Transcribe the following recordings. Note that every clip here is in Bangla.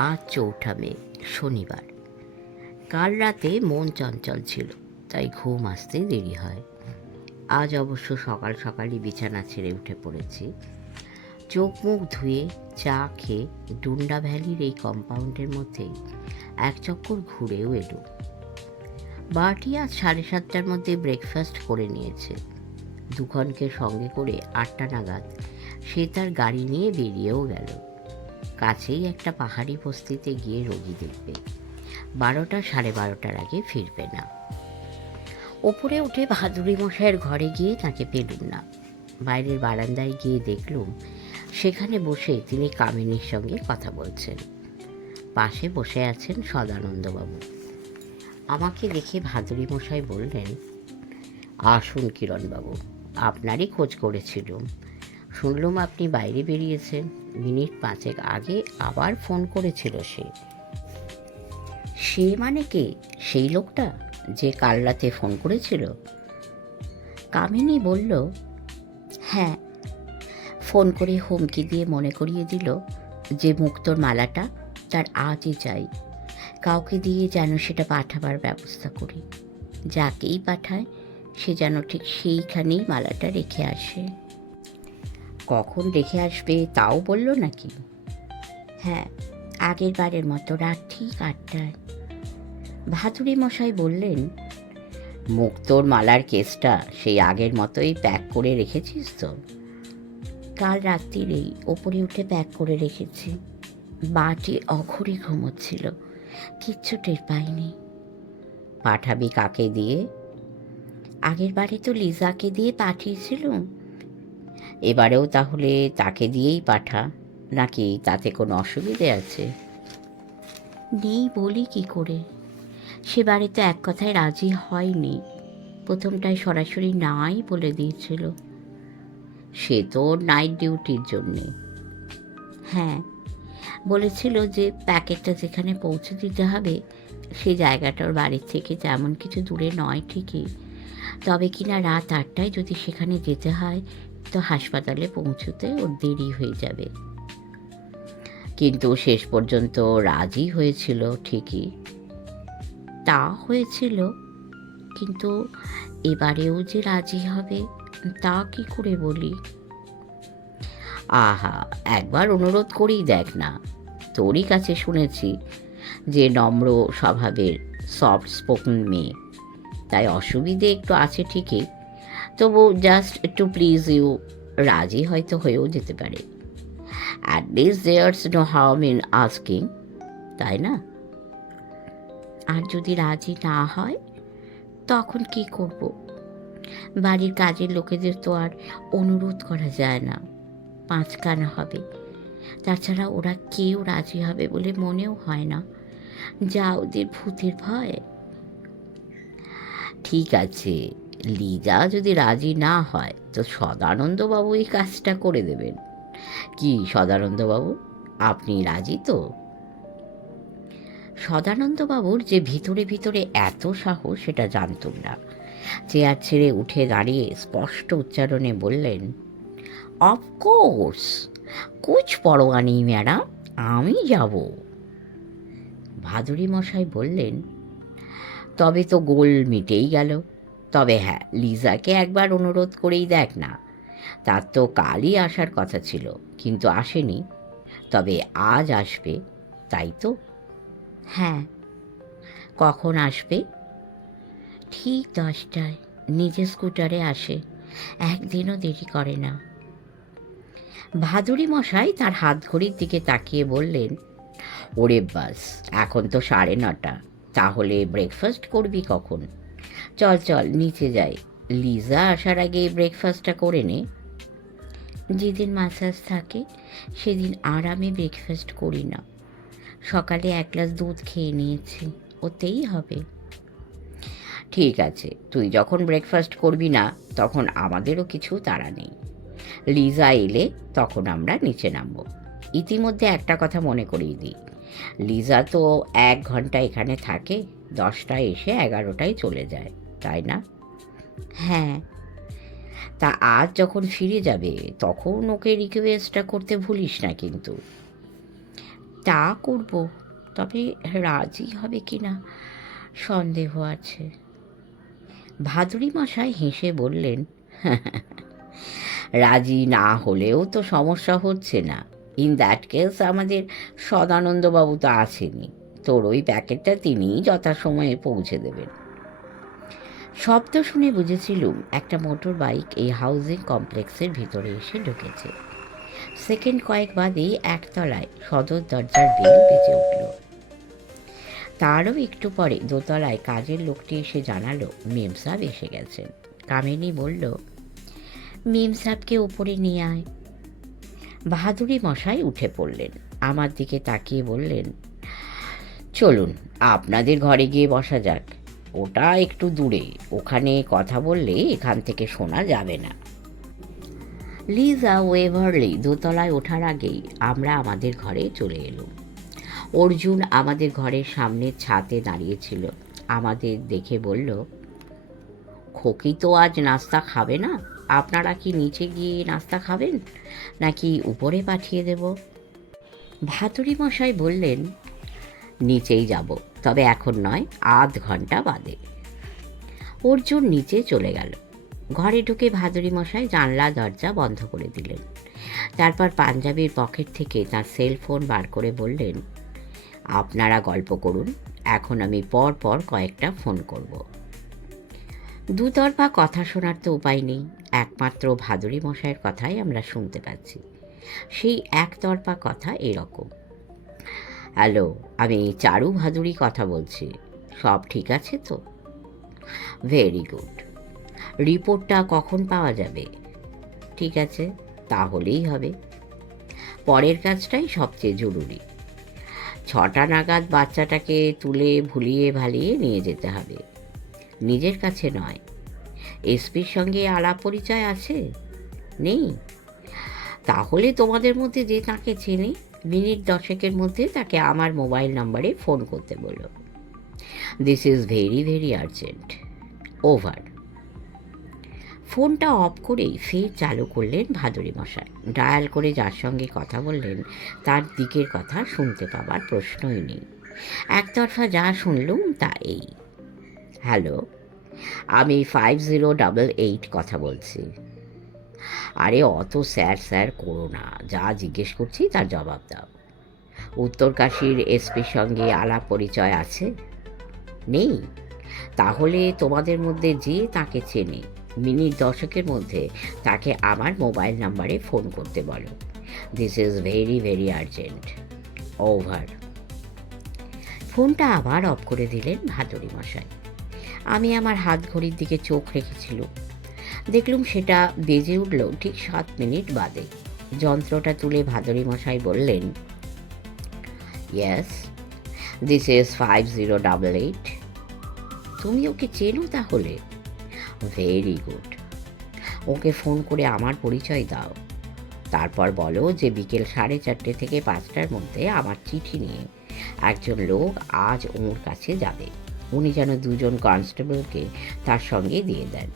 আজ ৪ঠা মে, শনিবার। কাল রাতে মন চঞ্চল ছিল, তাই ঘুম আসতে দেরি হয়। আজ অবশ্য সকাল সকালই বিছানা ছেড়ে উঠে পড়েছি। চোখ মুখ ধুয়ে চা খেয়ে ডুন্ডা ভ্যালির এই কম্পাউন্ডের মধ্যেই এক চক্কর ঘুরেও এলো। বারটি আজ ৭:৩০টার মধ্যে ব্রেকফাস্ট করে নিয়েছে। দুখনকে সঙ্গে করে ৮টা নাগাদ সে তার গাড়ি নিয়ে বেরিয়েও গেল। কাছেই একটা পাহাড়ি বস্তিতে গিয়ে রোগী দেখবে। ১২টা ১২:৩০টার আগে ফিরবে না। ওপরে উঠে ভাদুড়ি মশাইয়ের ঘরে গিয়ে তাকে পেলুম না। বাইরের বারান্দায় গিয়ে দেখলুম সেখানে বসে তিনি কামিনীর সঙ্গে কথা বলছেন। পাশে বসে আছেন সদানন্দবাবু। আমাকে দেখে ভাদুড়ি মশাই বললেন, আসুন কিরণবাবু, আপনারই খোঁজ করেছিলুম। শুনলুম আপনি বাইরে বেরিয়েছেন। মিনিট ৫ আগে আবার ফোন করেছিল সে। সে মানে কে? সেই লোকটা যে কাল রাতে ফোন করেছিল? কামিনী বলল, হ্যাঁ। ফোন করে হুমকি দিয়ে মনে করিয়ে দিল যে মুক্তোর মালাটা তার আজই চাই। কাউকে দিয়ে যেন সেটা পাঠাবার ব্যবস্থা করি। যাকেই পাঠায় সে যেন ঠিক সেইখানেই মালাটা রেখে আসে। কখন রেখে আসবে তাও বলল নাকি? হ্যাঁ, আগের বারের মতো রাত ঠিক ৮টায়। ভাদুড়ি মশাই বললেন, মুক্তোর মালার কেসটা সেই আগের মতোই প্যাক করে রেখেছিস তো? কাল রাত্রিরেই ওপরে উঠে প্যাক করে রেখেছি। বাটি অঘরে ঘুমোচ্ছিল, কিচ্ছু টের পাইনি। পাঠাবি কাকে দিয়ে? আগের বারে তো লিজাকে দিয়ে পাঠিয়েছিলুম। এবারেও তাহলে তাকে দিয়েই পাঠা, নাকি তাতে কোনো অসুবিধে আছে? নেই বলি কি করে? সেবারে তো এক কথায় রাজি হয়নি। প্রথমটায় সরাসরি নাই বলে দিয়েছিল। সে তো নাইট ডিউটির জন্যে। হ্যাঁ, বলেছিল যে প্যাকেটটা যেখানে পৌঁছে দিতে হবে সে জায়গাটা ওর বাড়ির থেকে তেমন কিছু দূরে নয় ঠিকই, তবে কিনা রাত ৮টায় যদি সেখানে যেতে হয় তো হাসপাতালে পৌঁছতে ওর দেরি হয়ে যাবে। কিন্তু শেষ পর্যন্ত রাজি হয়েছিল ঠিকই। তা হয়েছিল, কিন্তু এবারেও যে রাজি হবে তা কি করে বলি? আহা, একবার অনুরোধ করেই দেখ না। তোরই কাছে শুনেছি যে নম্র স্বভাবের, সফট স্পোকেন মেয়ে, তাই অসুবিধে একটু আছে ঠিকই, তবু জাস্ট টু প্লিজ ইউ রাজি হয়তো হয়েও যেতে পারে। At least there's no harm in asking, তাই না? আর যদি রাজি না হয় তখন কি করব? বাড়ির কাজের লোকেদের তো আর অনুরোধ করা যায় না, পাঁচকানা হবে। তাছাড়া ওরা কেউ রাজি হবে বলে মনেও হয় না, যা ওদের ভূতের ভয়। ঠিক আছে, লিজা যদি রাজি না হয় তো সদানন্দবাবু এই কাজটা করে দেবেন। কি সদানন্দবাবু, আপনি রাজি তো? সদানন্দবাবুর যে ভিতরে ভিতরে এত সাহস সেটা জানতুম না। চেয়ার ছেড়ে উঠে দাঁড়িয়ে স্পষ্ট উচ্চারণে বললেন, অফকোর্স, কুছ পরোয়া নেই ম্যাডাম, আমি যাব। ভাদুড়ি মশাই বললেন, তবে তো গোল মিটেই গেল। তবে হ্যাঁ, লিজাকে একবার অনুরোধ করেই দেখ না। তার তো কালই আসার কথা ছিল, কিন্তু আসেনি। তবে আজ আসবে, তাই তো? হ্যাঁ। কখন আসবে? ঠিক 10টায়। নিজে স্কুটারে আসে, একদিনও দেরি করে না। ভাদুড়ি মশাই তার হাত ঘড়ির দিকে তাকিয়ে বললেন, ওরে বাস, এখন তো 9:30। তাহলে ব্রেকফাস্ট করবি কখন? চল চল নিচে যাই, লিজা আসার আগে ব্রেকফাস্টটা করে নে। যেদিন মাসাজ থাকে সেদিন আর আমি ব্রেকফাস্ট করি না। সকালে 1 গ্লাস দুধ খেয়ে নিয়েছি, ওতেই হবে। ঠিক আছে, তুই যখন ব্রেকফাস্ট করবি না তখন আমাদেরও কিছু তাড়া নেই। লিজা এলে তখন আমরা নিচে নামব। ইতিমধ্যে একটা কথা মনে করিয়ে দিই, লিজা তো 1 ঘন্টা এখানে থাকে, 10টায় এসে 11টায় চলে যায়, তাই না? হ্যাঁ। তা আজ যখন ফিরে যাবে তখন ওকে রিকোয়েস্টটা করতে ভুলিস না কিন্তু। তা করব, তবে রাজি হবে কি না সন্দেহ আছে। ভাদুড়ি মশাই হেসে বললেন, রাজি না হলেও তো সমস্যা হচ্ছে না। ইন দ্যাট কেস আমাদের সদানন্দবাবু তো আসেনি, তোর ওই প্যাকেটটা তিনিই যথাসময়ে পৌঁছে দেবেন। শব্দ শুনে বুঝেছিলুম একটা মোটর বাইক এই হাউজিং কমপ্লেক্সের ভিতরে এসে ঢুকেছে। সেকেন্ড কয়েক বাদেই একতলায় সদর দরজার বেল বেজে উঠল। তারও একটু পরে দোতলায় কাজের লোকটি এসে জানালো মেম সাহেব এসে গেছেন। কামিনী বলল, মেম সাহেবকে উপরে নিয়ে আয়। বাহাদুরি মশাই উঠে পড়লেন, আমার দিকে তাকিয়ে বললেন, চলুন আপনাদের ঘরে গিয়ে বসা যাক, ওটা একটু দূরে, ওখানে কথা বললে এখান থেকে শোনা যাবে না। লিজা ওয়েভারলি দোতলায় ওঠার আগেই আমরা আমাদের ঘরে চলে এলুম। অর্জুন আমাদের ঘরের সামনের ছাদে দাঁড়িয়েছিল। আমাদের দেখে বলল, খোকি তো আজ নাস্তা খাবে না, আপনারা কি নিচে গিয়ে নাস্তা খাবেন নাকি উপরে পাঠিয়ে দেব? ভাতুড়ি মশাই বললেন, নিচেই যাব, তবে এখন নয়, আধ ঘন্টা বাদে। অর্জুন নিচে চলে গেল। ঘরে ঢুকে ভাদুড়ি মশাই জানলা দরজা বন্ধ করে দিলেন। তারপর পাঞ্জাবির পকেট থেকে তার সেল ফোন বার করে বললেন, আপনারা গল্প করুন, এখন আমি পর পর কয়েকটা ফোন করব। দুতরফা কথা শোনার তো উপায় নেই, একমাত্র ভাদুড়ি মশাইয়ের কথাই আমরা শুনতে পাচ্ছি। সেই একতরফা কথা এরকম, হ্যালো, আমি চারু ভাদুড়ি কথা বলছি, সব ঠিক আছে তো? Very good. রিপোর্টটা কখন পাওয়া যাবে? ঠিক আছে, তাহলেই হবে। পরের কাজটাই সবচেয়ে জরুরি। 6টা নাগাদ বাচ্চাটাকে তুলে ভুলিয়ে ভালিয়ে নিয়ে যেতে হবে, নিজের কাছে নয়। এসপির সঙ্গে আলাপ পরিচয় আছে? নেই? তাহলে তোমাদের মধ্যে যে তাকে চেনে, মিনিট 10-এর মধ্যে তাকে আমার মোবাইল নাম্বারে ফোন করতে বলো। This is very very urgent. Over. ফোনটা অফ করেই ফের চালু করলেন ভাদুড়ি মশাই। ডায়াল করে যার সঙ্গে কথা বললেন তার দিকের কথা শুনতে পাবার প্রশ্নই নেই। একতরফা যা শুনলুম তা এই, হ্যালো, আমি 5088 কথা বলছি। আরে অত স্যার স্যার করো না, যা জিজ্ঞেস করছি তার জবাব দাও। উত্তরকাশীর এসপির সঙ্গে আলাপ পরিচয় আছে? নেই? তাহলে তোমাদের মধ্যে যে তাকে চেনে, মিনিট 10-এর মধ্যে তাকে আমার মোবাইল নাম্বারে ফোন করতে বলো। This is very very urgent. Over. ফোনটা আবার অফ করে দিলেন ভাদুড়ি মশাই। আমি আমার হাত ঘড়ির দিকে চোখ রেখেছিলুম। দেখলুম সেটা বেজে উঠল ঠিক 7 মিনিট বাদে। যন্ত্রটা তুলে ভাদুড়ি মশাই বললেন, ইয়েস, দিস ইজ 5088। তুমি ওকে চেনো তাহলে? Very good. ওকে ফোন করে আমার পরিচয় দাও। তারপর বলো যে বিকেল 4:30 থেকে 5টার মধ্যে আমার চিঠি নিয়ে একজন লোক আজ ওর কাছে যাবে। উনি যেন 2জন কনস্টেবলকে তার সঙ্গে দিয়ে দেন।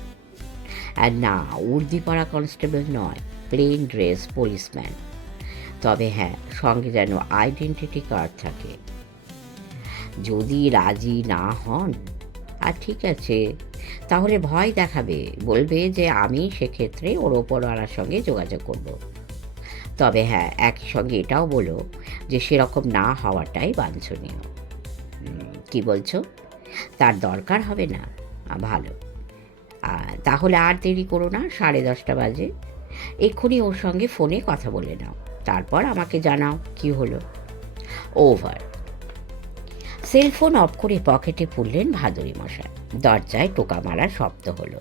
আর না, উর্দিপাড়া কনস্টেবল নয়, প্লেন ড্রেস পুলিশম্যান। তবে হ্যাঁ, সঙ্গে যেন আইডেন্টিটি কার্ড থাকে। যদি রাজি না হন, আর ঠিক আছে, তাহলে ভয় দেখাবে, বলবে যে আমি সেক্ষেত্রে ওর ওপরওয়ালার সঙ্গে যোগাযোগ করব। তবে হ্যাঁ, একই সঙ্গে এটাও বলো যে সেরকম না হওয়াটাই বাঞ্ছনীয়। কি বলছো? তার দরকার হবে না? ভালো। তাহলে আর দেরি করো না, 10:30 বাজে। এক্ষুনি ওর সঙ্গে ফোনে কথা বলে নাও, তারপর আমাকে জানাও কি হলো। ওভার। সেলফোন অফ করে পকেটে পুরলেন ভাদুড়ি মশাই। দরজায় টোকা মারার শব্দ হলো।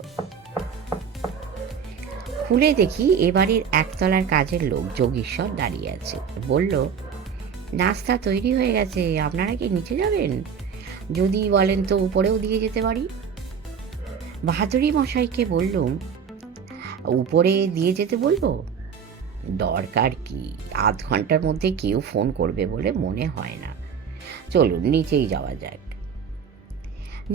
খুলে দেখি এবারের একতলার কাজের লোক যোগীশ্বর দাঁড়িয়ে আছে। বলল, নাস্তা তৈরি হয়ে গেছে, আপনারা কি নিচে যাবেন? যদি বলেন তো উপরেও দিয়ে যেতে পারি। ভাদুড়ি মশাইকে বললুম, উপরে দিয়ে যেতে বলবো? দরকার কি, আধ ঘন্টার মধ্যে কেউ ফোন করবে বলে মনে হয় না। চলুন নিচেই যাওয়া যাক।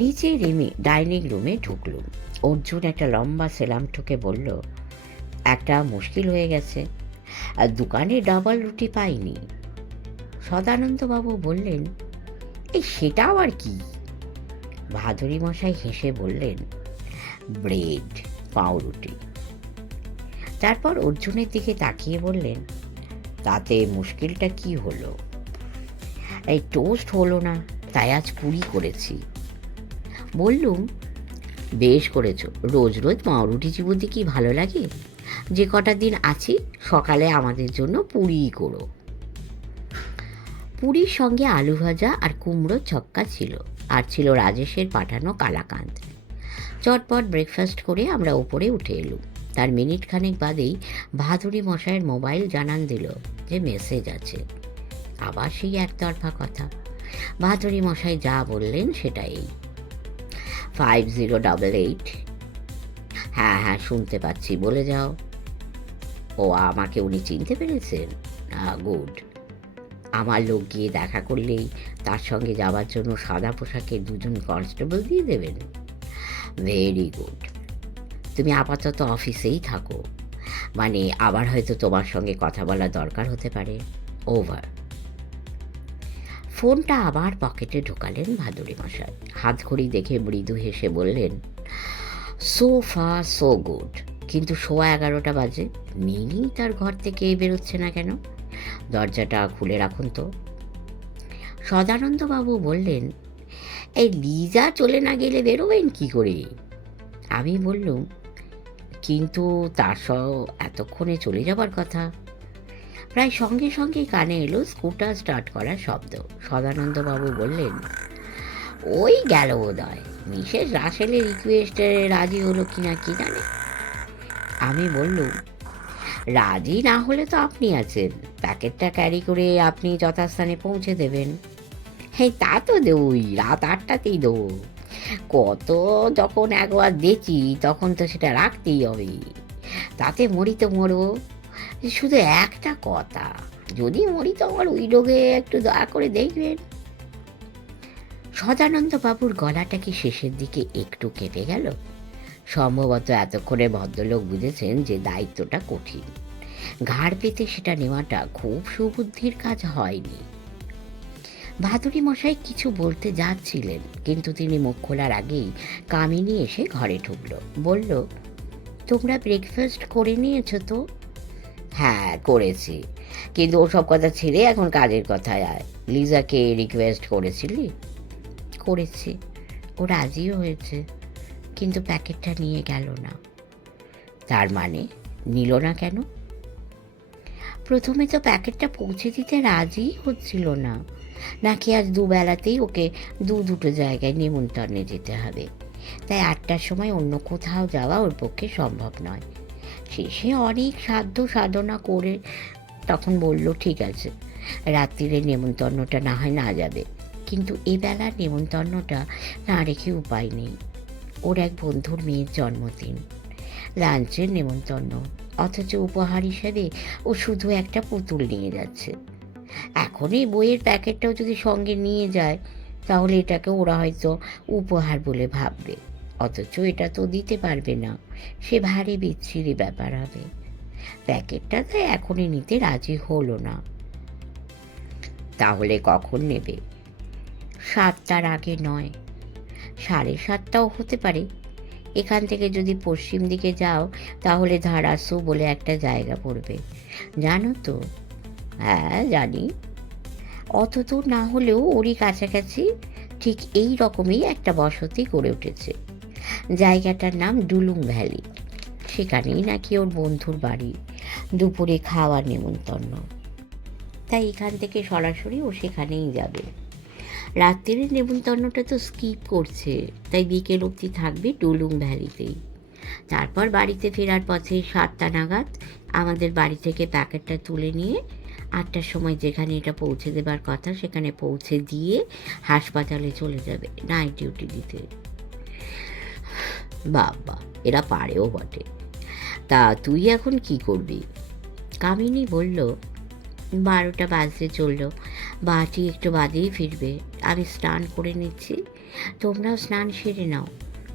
নিচে নেমে ডাইনিং রুমে ঢুকলুম। অর্জুন একটা লম্বা সেলাম ঠুকে বলল, একটা মুশকিল হয়ে গেছে, আর দোকানে ডাবল রুটি পাইনি। সদানন্দবাবু বললেন, এই সেটা আবার কি? ভাদুরী মশাই হেসে বললেন, ব্রেড, পাউরুটি। তারপর অর্জুনের দিকে তাকিয়ে বললেন, তাতে মুশকিলটা কি হলো? এই টোস্ট হলো না, তাই আজ পুরি করেছি। বললুম, বেশ করেছো, রোজ রোজ পাউরুটি চিবুতে কি ভালো লাগে? যে কটা দিন আছি সকালে আমাদের জন্য পুরিই করো। পুরীর সঙ্গে আলু ভাজা আর কুমড়োর ছক্কা ছিল, আর ছিল রাজেশের পাঠানো কালাকাঁদ। চটপট ব্রেকফাস্ট করে আমরা উপরে উঠে এলুম। তার মিনিট খানেক বাদেই ভাদুরী মশাইয়ের মোবাইল জানান দিল যে মেসেজ আছে। আবার সেই একতরফা কথা। ভাদুরী মশাই যা বললেন সেটা এই, 5088। হ্যাঁ হ্যাঁ শুনতে পাচ্ছি, বলে যাও। ও, আমাকে উনি চিনতে পেরেছেন? গুড। আমার লোক গিয়ে দেখা করলেই তার সঙ্গে যাওয়ার জন্য সাদা পোশাকের দুজন কনস্টেবল দিয়ে দেবেন? Very good. তুমি আপাতত অফিসেই থাকো, মানে আবার হয়তো তোমার সঙ্গে কথা বলা দরকার হতে পারে। ওভার। ফোনটা আবার পকেটে ঢোকালেন ভাদুরী মশাই। হাত ঘড়ি দেখে মৃদু হেসে বললেন, সো ফার সো গুড। কিন্তু 11:15 বাজে, মিনি তার ঘর থেকে বেরোচ্ছে না কেন? দরজাটা খুলে রাখুন তো। সদানন্দবাবু বললেন, এই লিজা চলে না গেলে বেরোবেন কি করে? আমি বললুম, কিন্তু তার সহ এতক্ষণে চলে যাবার কথা। প্রায় সঙ্গে সঙ্গেই কানে এলো স্কুটার স্টার্ট করার শব্দ। সদানন্দবাবু বললেন, ওই গেল বোধহয়, মিসেস রাসেলের রিকোয়েস্টে রাজি হলো কিনা কি জানে। আমি বললুম, রাজি না হলে তো আপনি আছেন, প্যাকেটটা ক্যারি করে আপনি যথাস্থানে পৌঁছে দেবেন। হ্যাঁ, তা তো দেবই, রাত 8টাতেই দেবো। কত যখন একবার দেখি তখন তো সেটা রাখতেই হবে। তাতে মরি তো মরবো। শুধু একটা কথা, যদি মরি তো আমার ওই রোগে একটু দয়া করে দেখবেন। সদানন্দবাবুর গলাটা কি শেষের দিকে একটু কেঁপে গেল? সম্ভবত এতক্ষণে ভদ্রলোক বুঝেছেন যে দায়িত্বটা কঠিন। ঘাড় পেতে সেটা নেওয়াটা খুব সুবুদ্ধির কাজ হয়নি। ভাদুরী মশাই কিছু বলতে যাচ্ছিলেন, কিন্তু তিনি মুখ খোলার আগেই কামিনী এসে ঘরে ঢুকলো। বলল, তোমরা ব্রেকফাস্ট করে নিয়েছো তো? হ্যাঁ করেছি, কিন্তু ওসব কথা ছেড়ে এখন কাজের কথায় আয়। লিজাকে রিকোয়েস্ট করেছিলি? করেছি, ও রাজিও হয়েছে, কিন্তু প্যাকেটটা নিয়ে গেল না। তার মানে নিল না কেন? প্রথমে তো প্যাকেটটা পৌঁছে দিতে রাজি হচ্ছিল না, নাকি আজ দুবেলাতেই ওকে দুটো জায়গায় নিমন্ত্রণে যেতে হবে, তাই 8টার সময় অন্য কোথাও যাওয়া ওর পক্ষে সম্ভব নয়। শেষে অনেক সাধ্য সাধনা করে তখন বলল, ঠিক আছে, রাত্রিরে নেমন্তন্নটা না হয় না যাবে, কিন্তু এবেলার নেমন্তন্নটা না রেখে উপায় নেই। ওর এক বন্ধুর মেয়ের জন্মদিন, লাঞ্চের নেমন্তন্ন, অথচ উপহার হিসেবে ও শুধু একটা পুতুল নিয়ে যাচ্ছে। এখন এই বইয়ের প্যাকেটটাও যদি সঙ্গে নিয়ে যায়, তাহলে এটাকে ওরা হয়তো উপহার বলে ভাববে, অথচ এটা তো দিতে পারবে না। সে ভারী বিচ্ছিরি ব্যাপার হবে। প্যাকেটটা তাই এখনই নিতে রাজি হলো না। তাহলে কখন নেবে? 7টার আগে নয়, 7:30টাও হতে পারে। এখান থেকে যদি পশ্চিম দিকে যাও তাহলে ধারাসু বলে একটা জায়গা পড়বে, জানো তো? হ্যাঁ জানি। অত দূর না হলেও ওরই কাছাকাছি ঠিক এই রকমই একটা বসতি গড়ে উঠেছে। জায়গাটার নাম ডুলুং ভ্যালি। সেখানেই নাকি ওর বন্ধুর বাড়ি, দুপুরে খাওয়ার নেমন্তন্ন। তাই এখান থেকে সরাসরি ও সেখানেই যাবে। রাত্রির নেমন্তন্নটা তো স্কিপ করছে, তাই বিকেল অবধি থাকবে ডুলুং ভ্যালিতেই। তারপর বাড়িতে ফেরার পথে 7টা নাগাদ আমাদের বাড়ি থেকে প্যাকেটটা তুলে নিয়ে 8টার সময় যেখানে এটা পৌঁছে দেবার কথা সেখানে পৌঁছে দিয়ে হাসপাতালে চলে যাবে নাইট ডিউটি দিতে। বাবা, এরা পারেও বটে। তা তুই এখন কি করবি? কামিনী বলল, 12টা বাজতে চললো, বাটি একটু বাদেই ফিরবে। আমি স্নান করে নিচ্ছি, তোমরাও স্নান সেরে নাও,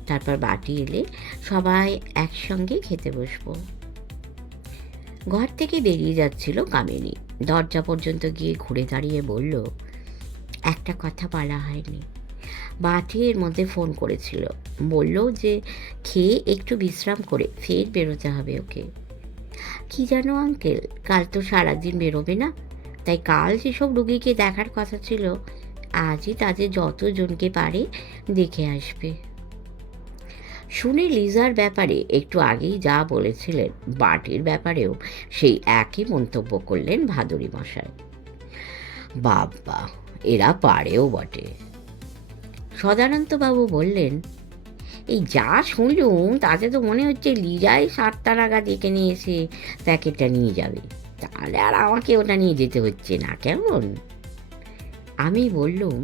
তারপর বাটি এলে সবাই একসঙ্গে খেতে বসবো। ঘর থেকে বেরিয়ে যাচ্ছিল কামিনী। দরজা পর্যন্ত গিয়ে ঘুরে দাঁড়িয়ে বলল, একটা কথা বলা হয়নি। বাটি এর মধ্যে ফোন করেছিল, বলল যে খেয়ে একটু বিশ্রাম করে ফের বেরোতে হবে ওকে। কি জানো আঙ্কেল, কাল তো সারাদিন বেরোবে না, তাই কাল যেসব রুগীকে দেখার কথা ছিল আজই তাদের যতজনকে পারে দেখে আসবে। শুনে লিজার ব্যাপারে একটু আগেই যা বলেছিলেন বাটির ব্যাপারেও সেই একই মন্তব্য করলেন ভাদুরী মশাই। বাবা, এরা পারেও বটে। সদানন্দবাবু বললেন, এই যা শুনলুম তাতে তো মনে হচ্ছে লিজাই 7টা নাগাদ এখানে এসে প্যাকেটটা নিয়ে যাবে, তাহলে আর আমাকে ওটা নিয়ে যেতে হচ্ছে না কেমন? আমি বললুম,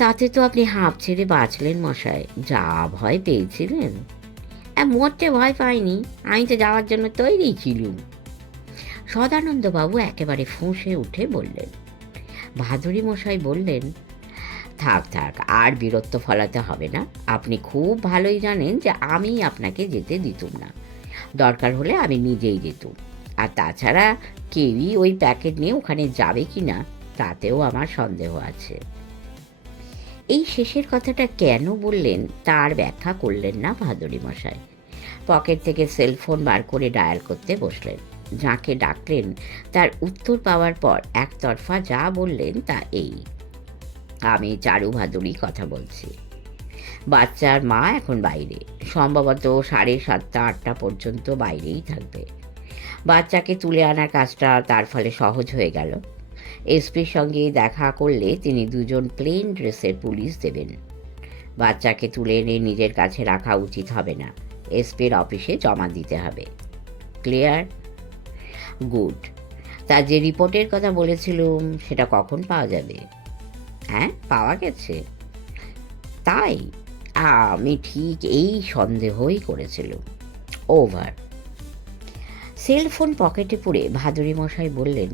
তাতে তো আপনি হাঁপ ছেড়ে বাঁচলেন মশাই, যা ভয় পেয়েছিলেন। মোটে ভয় পাইনি, আমি তো যাওয়ার জন্য তৈরি ছিলুম। সদানন্দবাবু একেবারে ফুঁসে উঠে বললেন। ভাদুরী মশাই বললেন, থাক থাক, আর বীরত্ব ফলাতে হবে না। আপনি খুব ভালোই জানেন যে আমি আপনাকে যেতে দিতুম না, দরকার হলে আমি নিজেই যেতুম। আর তাছাড়া কেউই ওই প্যাকেট নিয়ে ওখানে যাবে কি না তাতেও আমার সন্দেহ আছে। এই শেষের কথাটা কেন বললেন তার ব্যাখ্যা করলেন না ভাদুরী মশাই। পকেট থেকে সেলফোন বার করে ডায়াল করতে বসলেন। যাকে ডাকলেন তার উত্তর পাওয়ার পর একতরফা যা বললেন তা এই, আমি চারু ভাদুরী কথা বলছি। বাচ্চার মা এখন বাইরে, সম্ভবত 7:30-8টা পর্যন্ত বাইরেই থাকবে। বাচ্চাকে তুলে আনার কাজটা তার ফলে সহজ হয়ে গেল। এসপির সঙ্গে দেখা করলে তিনি 2জন প্লেন ড্রেসের পুলিশ দেবেন। বাচ্চাকে তুলে এনে নিজের কাছে রাখা উচিত হবে না, এসপির অফিসে জমা দিতে হবে। ক্লিয়ার? গুড। তার যে রিপোর্টের কথা বলেছিলুম সেটা কখন পাওয়া যাবে? হ্যাঁ, পাওয়া গেছে। তাই? আমি ঠিক এই সন্দেহই করেছিলুম। ওভার। সেলফোন পকেটে পুরে ভাদুরী মশাই বললেন,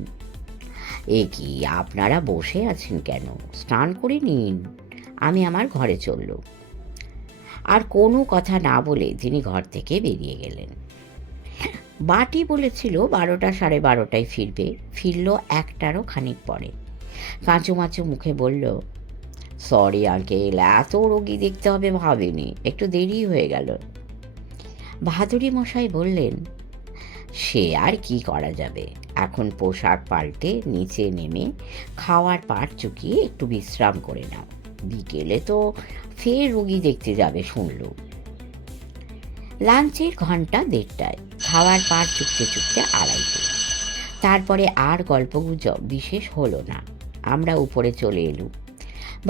এ কি, আপনারা বসে আছেন কেন? স্নান করে নিন, আমি আমার ঘরে চললুম। আর কোনো কথা না বলে তিনি ঘর থেকে বেরিয়ে গেলেন। বাটি বলেছিল 12টা 12:30টায় ফিরবে, ফিরল 1টারও খানিক পরে। কাঁচুমাচু মুখে বলল, সরি আঙ্কেল, এত রোগী দেখতে হবে ভাবিনি, একটু দেরি হয়ে গেল। ভাদুরী মশাই বললেন, সে আর কি করা যাবে, এখন পোশাক পাল্টে নিচে নেমে খাওয়ার পাট চুকিয়ে একটু বিশ্রাম করে নাও, বিকেলে তো ফের রুগী দেখতে যাবে শুনলুম। লাঞ্চের ঘন্টা 1:30টায়, খাওয়ার পাট চুকতে চুকতে 2:30। তারপরে আর গল্পগুজব বিশেষ হলো না। আমরা উপরে চলে এলুম।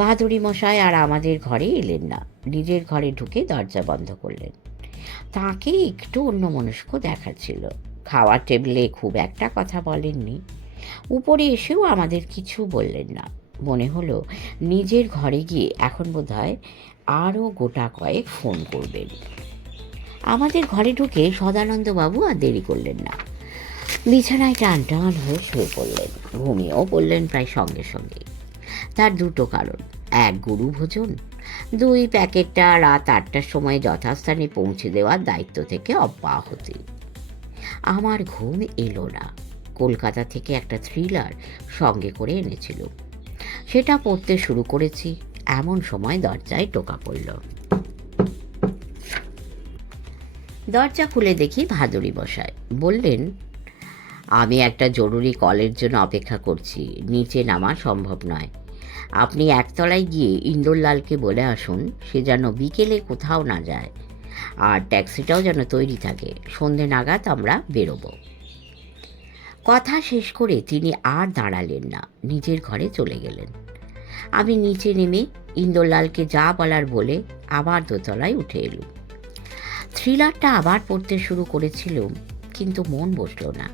ভাদুরী মশাই আর আমাদের ঘরে এলেন না, নিজের ঘরে ঢুকে দরজা বন্ধ করলেন। তাকে একটু অন্যমনস্ক দেখাচ্ছিল। খাওয়ার টেবিলে খুব একটা কথা বলেননি, উপরে এসেও আমাদের কিছু বললেন না। মনে হলো নিজের ঘরে গিয়ে এখন বোধহয় আরও গোটা কয়েক ফোন করবেন। আমাদের ঘরে ঢুকে সদানন্দবাবু আর দেরি করলেন না, বিছানায় টান টান হয়ে শুয়ে পড়লেন। ঘুমিয়েও পড়লেন প্রায় সঙ্গে সঙ্গে। তার 2টো কারণ, 1 গুরু ভোজন, 2 প্যাকেটটা রাত 8টার সময় যথাস্থানে পৌঁছে দেওয়ার দায়িত্ব থেকে অব্যাহতি। আমার ঘুম এলো না। কলকাতা থেকে একটা থ্রিলার সঙ্গে করে এনেছিল, সেটা পড়তে শুরু করেছি, এমন সময় দরজায় টোকা পড়ল। দরজা খুলে দেখি ভাদুরী মশাই। বললেন, আমি একটা জরুরি কলের জন্য অপেক্ষা করছি, নিচে নামা সম্ভব নয়। আপনি একতলায় গিয়ে ইন্দরলালকে বলে আসুন সে যেন বিকেলে কোথাও না যায়, আর ট্যাক্সিটাও যেন তৈরি থাকে, সন্ধে নাগাদ আমরা বেরোবো। কথা শেষ করে তিনি আর দাঁড়ালেন না, নিজের ঘরে চলে গেলেন। আমি নিচে নেমে ইন্দরলালকে যা বলার বলে আবার দোতলায় উঠে এলুম। থ্রিলারটা আবার পড়তে শুরু করেছিলুম, কিন্তু মন বসল না।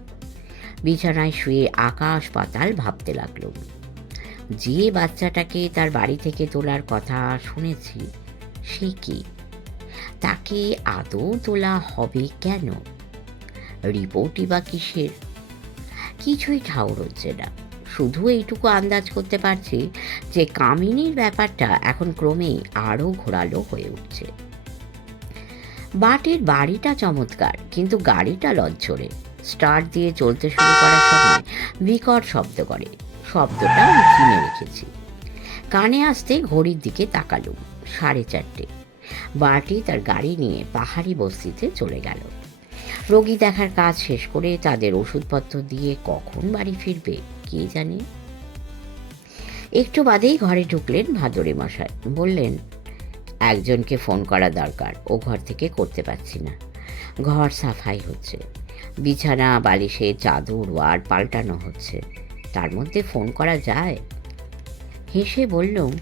বিছানায় শুয়ে আকাশ পাতাল ভাবতে লাগলুম। যে বাচ্চাটাকে তার বাড়ি থেকে তোলার কথা শুনেছি, সে কি? তাকে আদৌ তোলা হবে কেন? রিপোর্টই বা কিসের? কিছুই ঠাউর হচ্ছে না। শুধু এইটুকু আন্দাজ করতে পারছি যে কামিনীর ব্যাপারটা এখন ক্রমেই আরও ঘোরালো হয়ে উঠছে। বাটির বাড়িটা চমৎকার, কিন্তু গাড়িটা লজ্জরে। স্টার্ট দিয়ে চলতে শুরু করার সময় বিকট শব্দ করে। শব্দটা আমি কিনে রেখেছি। কানে আসতে ঘড়ির দিকে তাকালুম, 4:30। বাটি তার গাড়ি নিয়ে পাহাড়ি বস্তিতে চলে গেল। রোগী দেখার কাজ শেষ করে তাদের ওষুধপত্র দিয়ে কখন বাড়ি ফিরবে কে জানে। একটু বাদেই ঘরে ঢুকলেন ভাদুড়ি মশাই। বললেন, একজনকে ফোন করা দরকার, ও ঘর থেকে করতে পারছি না। ঘর সাফাই হচ্ছে, বিছানা বালিশে চাদর ওয়ার পাল্টানো হচ্ছে, তার মধ্যে ফোন করা যায়? হেসে বললুম,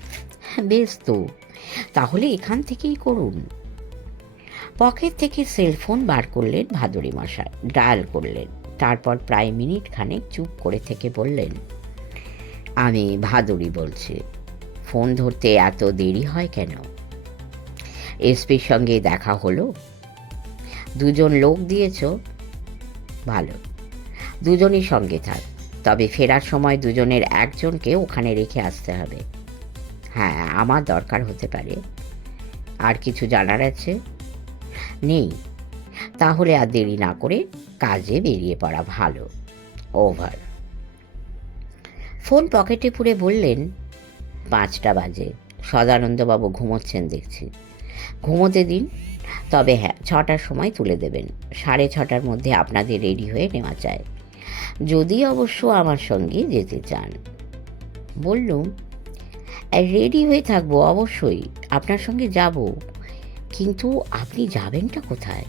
বেশ তো, তাহলে এখান থেকেই করুন। পকেট থেকে সেলফোন বার করলেন ভাদুড়ি মশাই, ডায়াল করলেন। তারপর প্রায় মিনিট খানেক চুপ করে থেকে বললেন, আমি ভাদুড়ি বলছি। ফোন ধরতে এত দেরি হয় কেন? এসপির সঙ্গে দেখা হলো? 2জন লোক দিয়েছ? ভালো, 2জনই সঙ্গে থাক, তবে ফেরার সময় 2জনের একজনকে ওখানে রেখে আসতে হবে। হ্যাঁ, আমার দরকার হতে পারে। আর কিছু জানার আছে? নেই। তাহলে আর দেরি না করে কাজে বেরিয়ে পড়া ভালো। ওভার। ফোন পকেটে পুরে বললেন, 5টা বাজে, সদানন্দবাবু ঘুমোচ্ছেন দেখছি। ঘুমোতে দিন, তবে হ্যাঁ, 6টার সময় তুলে দেবেন। 6:30টার মধ্যে আপনাদের রেডি হয়ে নেওয়া চাই, যদি অবশ্য আমার সঙ্গে যেতে চান। বললুম, রেডি হয়ে থাকবো অবশ্যই, আপনার সঙ্গে যাব, কিন্তু আপনি যাবেনটা কোথায়?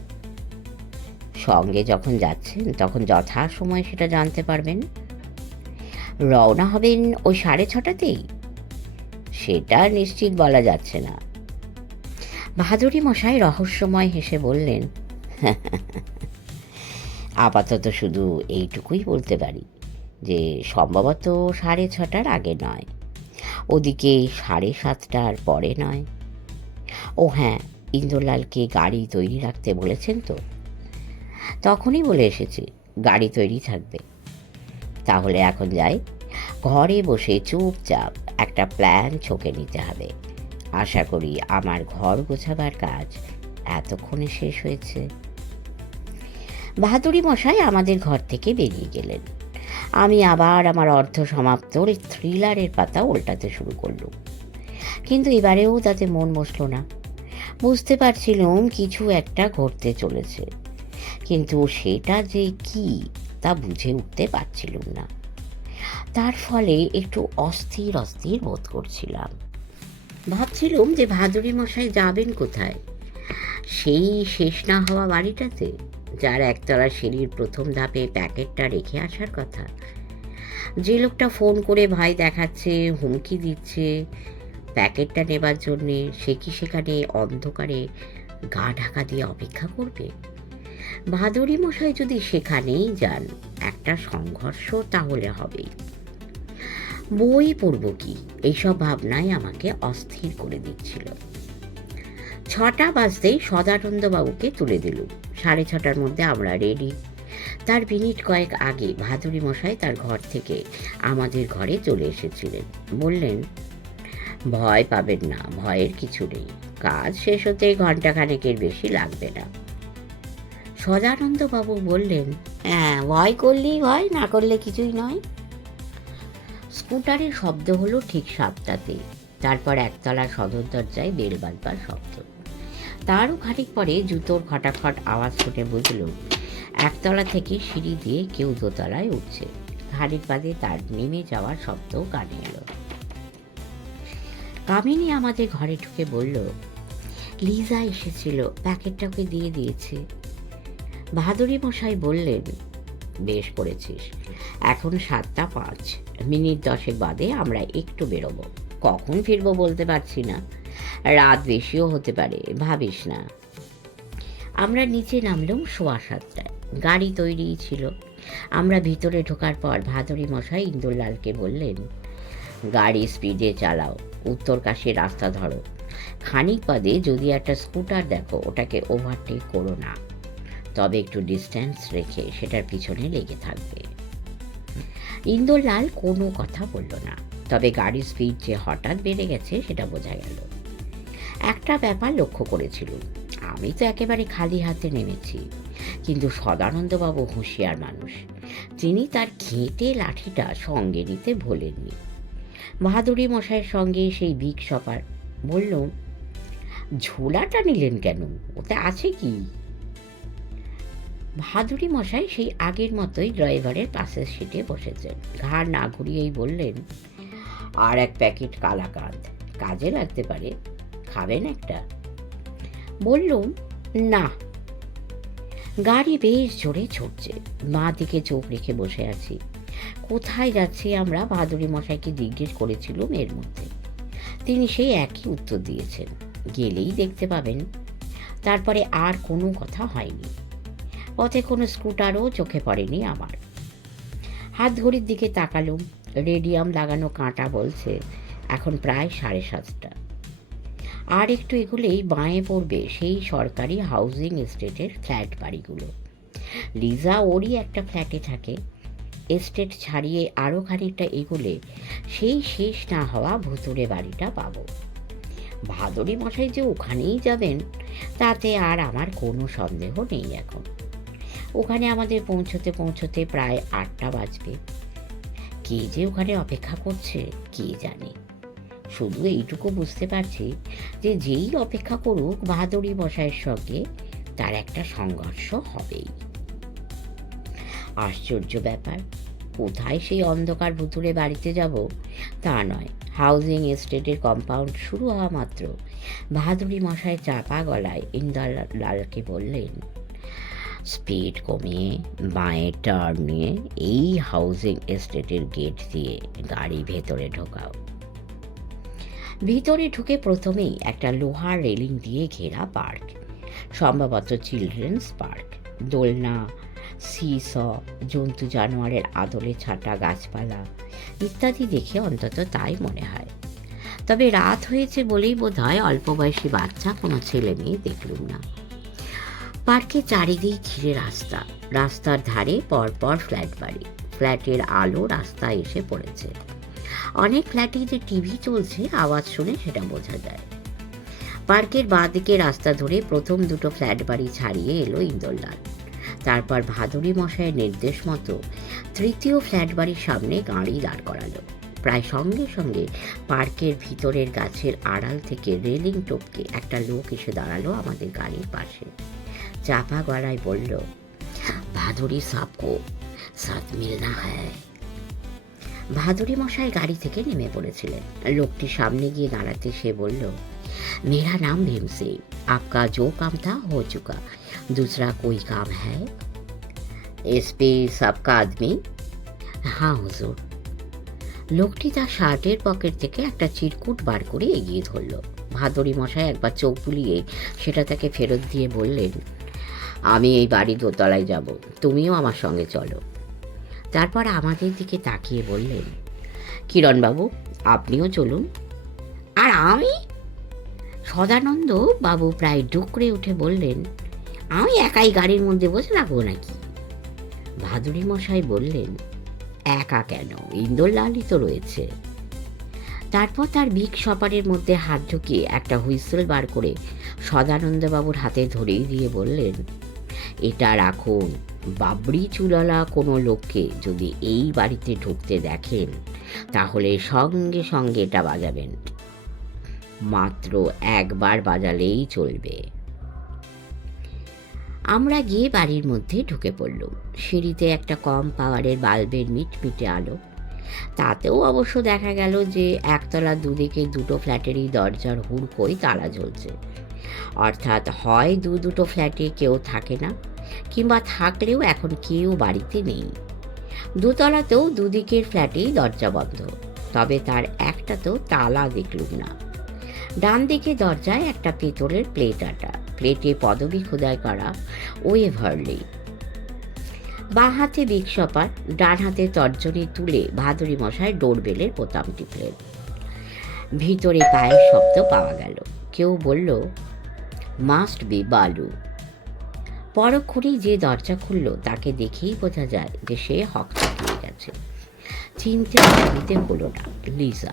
সঙ্গে যখন যাচ্ছেন তখন যথাসময়ে সেটা জানতে পারবেন। রওনা হবেন ওই 6:30তেই? সেটা নিশ্চিত বলা যাচ্ছে না। ভাদুড়ি মশাই রহস্যময় হেসে বললেন, আপাতত শুধু এইটুকুই বলতে পারি যে সম্ভবত 6:30টার আগে নয়, ওদিকে 7:30টার পরে নয়। ও হ্যাঁ, ইন্দুরলালকে গাড়ি তৈরি রাখতে বলেছেন তো? তখনই বলে এসেছি গাড়ি তৈরি থাকবে। তাহলে এখন যাই, ঘরে বসে চুপচাপ একটা প্ল্যান ছকে নিতে হবে। আশা করি আমার ঘর গোছাবার কাজ এতক্ষণে শেষ হয়েছে। ভাদুড়ি মশাই আমাদের ঘর থেকে বেরিয়ে গেলেন। আমি আবার আমার অর্ধ সমাপ্ত থ্রিলারের পাতা উল্টাতে শুরু করলুম, কিন্তু এবারেও তাতে মন বসল না। বুঝতে পারছিলুম কিছু একটা ঘটতে চলেছে, কিন্তু সেটা যে কি তা বুঝে উঠতে পারছিলুম না। তার ফলে একটু অস্থির অস্থির বোধ করছিলাম। ভাবছিলুম যে ভাদুড়ি মশাই যাবেন কোথায়? সেই শেষ না হওয়া বাড়িটাতে, যার একতলা সিঁড়ির প্রথম ধাপে প্যাকেটটা রেখে আসার কথা। যে লোকটা ফোন করে ভয় দেখাচ্ছে, হুমকি দিচ্ছে প্যাকেটটা নেবার জন্যে, সে কি সেখানে অন্ধকারে গা ঢাকা দিয়ে অপেক্ষা করবে? ভাদুড়ি মশাই যদি সেখানেই যান, একটা সংঘর্ষ তাহলে হবেই। বই পড়ব কি, এইসব ভাবনাই আমাকে অস্থির করে দিচ্ছিল। 6টা বাজতেই সদানন্দবাবুকে তুলে দিলুম। 6:30টার মধ্যে আমরা রেডি। তার মিনিট কয়েক আগে ভাদুড়ি মশাই তার ঘর থেকে আমাদের ঘরে চলে এসেছিলেন। বললেন, ভয় পাবেন না, ভয়ের কিছু নেই, কাজ শেষ হতে ঘণ্টাখানেকের বেশি লাগবে না। সদানন্দবাবু বললেন, হ্যাঁ, ভয় করলেই ভয়, না করলে কিছুই নয়। স্কুটারের শব্দ হলো ঠিক 7টাতে। তারপর একতলা সদর দরজায় বেল বাজবার শব্দ। তারও খানিক পরে জুতোর খটাখট আওয়াজ শুনে বুঝল একতলা থেকে সিঁড়ি দিয়ে কেউ দোতলায় উঠছে। খানিক বাদে তার নেমে যাওয়ার শব্দও কানে এলো। কামিনী আমাদের ঘরে ঢুকে বলল, লিজা এসেছিল, প্যাকেটটা ওকে দিয়ে দিয়েছে। ভাদুড়ি মশাই বললেন, বেশ করেছিস, এখন 7:05, মিনিট 10 বাদে আমরা একটু বেরোবো। কখন ফিরবো বলতে পারছি না, রাত বেশিও হতে পারে, ভাবিস না। আমরা নিচে নামলাম 7:15টায়। গাড়ি তৈরিই ছিল। আমরা ভিতরে ঢোকার পর ভাদুড়ি মশাই ইন্দুরলালকে বললেন, গাড়ি স্পিডে চালাও, উত্তর কাশীর রাস্তা ধরো। খানিক বাদে যদি একটা স্কুটার দেখো, ওটাকে ওভারটেক করো না, তবে একটু ডিস্ট্যান্স রেখে সেটার পিছনে লেগে থাকবে। ইন্দুরলাল কোনো কথা বলল না, তবে গাড়ির স্পিড যে হঠাৎ বেড়ে গেছে সেটা বোঝা গেল। একটা ব্যাপার লক্ষ্য করেছিল, আমি তো একেবারে খালি হাতে নেমেছি, কিন্তু সদানন্দবাবু হুঁশিয়ার মানুষ, তিনি তার ঘেঁটে লাঠিটা সঙ্গে নিতে ভোলেননি। বাহাদুরি মশাইয়ের সঙ্গে সেই বিগ শপার বলল, ঝোলাটা নিলেন কেন, ওতে আছে কি? বাহাদুরি মশাই সেই আগের মতোই ড্রাইভারের পাশের সিটে বসেছেন, ঘাড় না ঘুরিয়েই বললেন, আর এক প্যাকেট কালাকাঁদ, কাজে লাগতে পারে, খাবেন একটা? বললুম, না। গাড়ি বেশ জোরে ছুটছে, বাঁ দিকে চোখ রেখে বসে আছি। কোথায় যাচ্ছি আমরা বাহাদুরি মশাইকে জিজ্ঞেস করেছিলুম এর মধ্যে। তিনি সেই একই উত্তর দিয়েছেন, গেলেই দেখতে পাবেন। তারপরে আর কোনো কথা হয়নি। পথে কোনো স্কুটারও চোখে পড়েনি আমার। হাত ঘড়ির দিকে তাকালুম, রেডিয়াম লাগানো কাঁটা বলছে এখন প্রায় 7:30। আর একটু এগুলেই বাঁয়ে পড়বে সেই সরকারি হাউজিং এস্টেটের ফ্ল্যাট বাড়িগুলো। লিজা ওরই একটা ফ্ল্যাটে থাকে। এস্টেট ছাড়িয়ে আরও খানিকটা এগোলে সেই শেষ না হওয়া ভুতুড়ে বাড়িটা পাবো। বাহাদুরি মশাই যে ওখানেই যাবেন তাতে আর আমার কোনো সন্দেহ নেই এখন। ওখানে আমাদের পৌঁছতে পৌঁছতে প্রায় 8টা বাজবে। কে যে ওখানে অপেক্ষা করছে কে জানে। শুধু এইটুকু বুঝতে পারছি যে যেই অপেক্ষা করুক বাহাদুরি মশাইয়ের সঙ্গে তার একটা সংঘর্ষ হবেই। আশ্চর্য ব্যাপার, কোথায় সেই অন্ধকার ভুতুড়ে বাড়িতে যাব তা নয়, হাউজিং এস্টেটের কম্পাউন্ড শুরু হওয়া মাত্র বাহাদুরি মশাই চাপা গলায় ইন্দরলালকে বললেন, স্পিড কমিয়ে বাঁয়ে টার্ন নিয়ে এই হাউজিং এস্টেটের গেট দিয়ে গাড়ি ভেতরে ঢোকাও। ভিতরে ঢুকে প্রথমেই একটা লোহার রেলিং দিয়ে ঘেরা পার্ক, সম্ভবত চিলড্রেন্স পার্ক। দোলনা, সিস, জন্তু জানোয়ারের আদলে ছাটা গাছপালা ইত্যাদি দেখে অন্তত তাই মনে হয়। তবে রাত হয়েছে বলেই বোধহয় অল্প বয়সী বাচ্চা কোনো ছেলে মেয়ে দেখলুম না। পার্কে চারিদিক ঘিরে রাস্তা, রাস্তার ধারে পরপর ফ্ল্যাট বাড়ি, ফ্ল্যাটের আলো রাস্তায় এসে পড়েছে। অনেক ফ্ল্যাটে যে টিভি চলছে আওয়াজ শুনে সেটা বোঝা যায়। পার্কের বাঁ দিকে রাস্তা ধরে প্রথম দুটো ফ্ল্যাট বাড়ি ছাড়িয়ে এলো ইন্দরলাল। তারপর ভাদুরী মশাইয়ের নির্দেশ মতো তৃতীয় ফ্ল্যাট বাড়ির সামনে গাড়ি দাঁড় করালো। প্রায় সঙ্গে সঙ্গে পার্কের ভিতরের গাছের আড়াল থেকে রেলিং টপকে একটা লোক এসে দাঁড়ালো আমাদের গাড়ির পাশে। চাপা গলায় বলল, ভাদুরী সাবকো সাথ মিলনা হ্যায়। ভাদুরী মশাই গাড়ি থেকে নেমে পড়েছিলেন। লোকটি সামনে গিয়ে দাঁড়াতে সে বলল, मेरा नाम भीम सिंह, आपका जो काम था हो चुका, दूसरा कोई काम है? एसपी सबका आदमी? हाँ हुजूर। লোকটি তার শার্টের পকেট থেকে একটা চিরকুট বার করে এগিয়ে ধরল। ভাদুরী মশাই একবার চোখ বুলিয়ে সেটা তাকে ফেরত দিয়ে বললেন, আমি এই বাড়ি দোতলায় যাব, তুমিও আমার সঙ্গে চলো। তারপর আমাদের দিকে তাকিয়ে বললেন, কিরণবাবু আপনিও চলুন। আর আমি? সদানন্দ বাবু প্রায় ডুকরে উঠে বললেন, আমি একাই গাড়ির মধ্যে বসে থাকবো নাকি? ভাদুরী মশাই বললেন, একা কেন, ইন্দরলালই তো রয়েছে। তারপর তার বিগ শপারের মধ্যে হাত ঢুকিয়ে একটা হুইসেল বার করে সদানন্দবাবুর হাতে ধরেই দিয়ে বললেন, এটা রাখুন, বাবরি চুলালা কোনো লোককে যদি এই বাড়িতে ঢুকতে দেখেন তাহলে সঙ্গে সঙ্গে এটা বাজাবেন, মাত্র একবার বাজালেই চলবে। আমরা গিয়ে বাড়ির মধ্যে ঢুকে পড়লুম। সিঁড়িতে একটা কম পাওয়ারের বাল্বের মিটমিটে আলো। তাতেও অবশ্য দেখা গেল যে একতলা দুদিকে দুটো ফ্ল্যাটেরই দরজার হুড়কোই তালা ঝুলছে। অর্থাৎ হয় দুটো ফ্ল্যাটে কেউ থাকে না, কিংবা থাকলেও এখন কেউ বাড়িতে নেই। দোতলাতেও দুদিকের ফ্ল্যাটেই দরজা বন্ধ, তবে তার একটাতেও তালা দেখলুম না। ডান দিকে দরজায় একটা পেতলের প্লেট আটা, প্লেটে পদবি খোদাই করা ওয়েভারলি। বাঁ হাতে বিগ শপার, ডান হাতে তর্জনী তুলে ভাদুরী মশাই ডোরবেলের বোতাম টিপলেন। ভিতরে পায়ের শব্দ পাওয়া গেল। কেউ বলল, মাস্ট বি বালু। পরক্ষণেই যে দরজা খুলল তাকে দেখেই বোঝা যায় যে সে হক চাপিয়ে গেছে। চিনতে অসুবিধে হলো না, লিজা।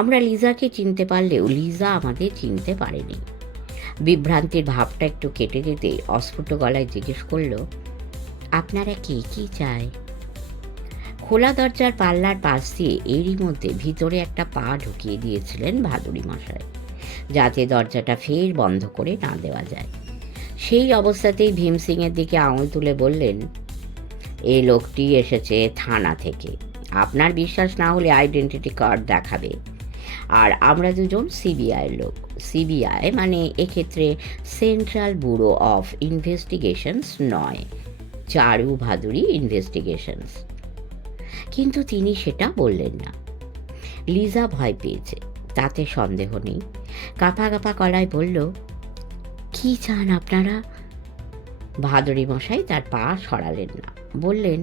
আমরা লিজাকে চিনতে পারলেও লিজা আমাদের চিনতে পারেনি। বিভ্রান্তির ভাবটা একটু কেটে যেতে অস্ফুট গলায় জিজ্ঞেস করল, আপনারা কে কি চায়? খোলা দরজার পাল্লার পাশ দিয়ে এরই মধ্যে ভিতরে একটা পা ঢুকিয়ে দিয়েছিলেন ভাদুড়ি মশাই, যাতে দরজাটা ফের বন্ধ করে না দেওয়া যায়। সেই অবস্থাতেই ভীম সিংয়ের দিকে আঙুল তুলে বললেন, এই লোকটি এসেছে থানা থেকে। আপনার বিশ্বাস না হলে আইডেন্টিটি কার্ড দেখাবে। আর আমরা দুজন সিবিআইয়ের লোক। সিবিআই মানে এক্ষেত্রে সেন্ট্রাল ব্যুরো অফ ইনভেস্টিগেশনস নয়, চারু ভাদুড়ি ইনভেস্টিগেশনস। কিন্তু তিনি সেটা বললেন না। লিজা ভয় পেয়েছে, তাতে সন্দেহ নেই। কাঁপা কাঁপা গলায় বলল, কি চান আপনারা? ভাদুড়ি মশাই তার পা সরালেন না, বললেন,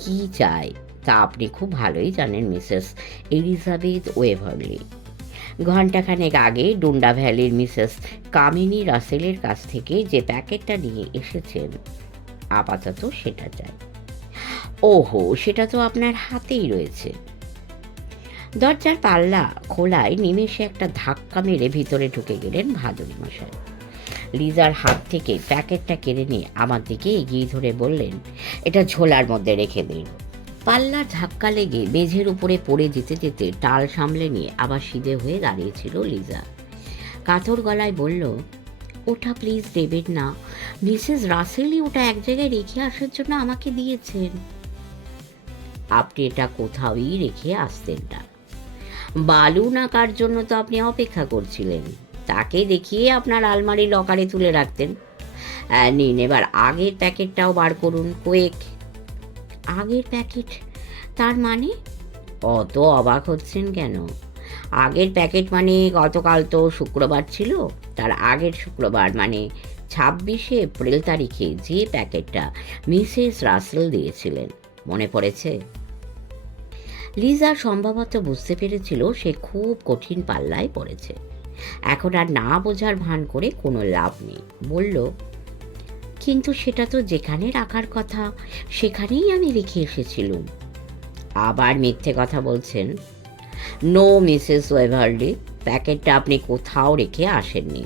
কি চাই তা আপনি খুব ভালোই জানেন মিসেস এলিজাবেথ ওয়েভারলি। ঘণ্টাখানেক আগে ডুন্ডা ভ্যালির মিসেস কামিনী রাসেলের কাছ থেকে যে প্যাকেটটা নিয়ে এসেছেন, আপাতত সেটা চাই। ওহো, সেটা তো আপনার হাতেই রয়েছে। দরজার পাল্লা খোলায় নিমেষে একটা ধাক্কা মেরে ভিতরে ঢুকে গেলেন ভাদুড়ি মশাই। লিজার হাত থেকে প্যাকেটটা কেড়ে নিয়ে আমার দিকে এগিয়ে ধরে বললেন, এটা ঝোলার মধ্যে রেখে দিন। পাল্লার ধাক্কা লেগে মেঝের উপরে পড়ে যেতে যেতে টাল সামলে নিয়ে আবার সিধে হয়ে দাঁড়িয়েছিল লিজা। কাতর গলায় বলল, ওটা প্লিজ দেবেন না। মিসেস রাসেলই ওটা এক জায়গায় রেখে আসার জন্য আমাকে দিয়েছেন। আপনি এটা কোথাওই রেখে আসতেন না। বালু নাকার জন্য তো আপনি অপেক্ষা করছিলেন, তাকে দেখিয়ে আপনার আলমারি লকারে তুলে রাখতেন। নিন, এবার আগের প্যাকেটটাও বার করুন। কোয়েক। আগের প্যাকেট? তার মানে? অত অবাক হচ্ছেন কেন? আগের প্যাকেট মানে গতকাল তো শুক্রবার ছিল, তার আগের শুক্রবার মানে 26শে এপ্রিল তারিখে যে প্যাকেটটা মিসেস রাসেল দিয়েছিলেন, মনে পড়েছে? লিজা সম্ভবত বুঝতে পেরেছিল সে খুব কঠিন পাল্লায় পড়েছে। এখন আর না বোঝার ভান করে কোনো লাভ নেই। বলল, কিন্তু সেটা তো যেখানে রাখার কথা সেখানেই আমি রেখে এসেছিলুম। আবার মিথ্যে কথা বলছেন। নো মিসেস ওয়েভারলি, প্যাকেটটা আপনি কোথাও রেখে আসেননি।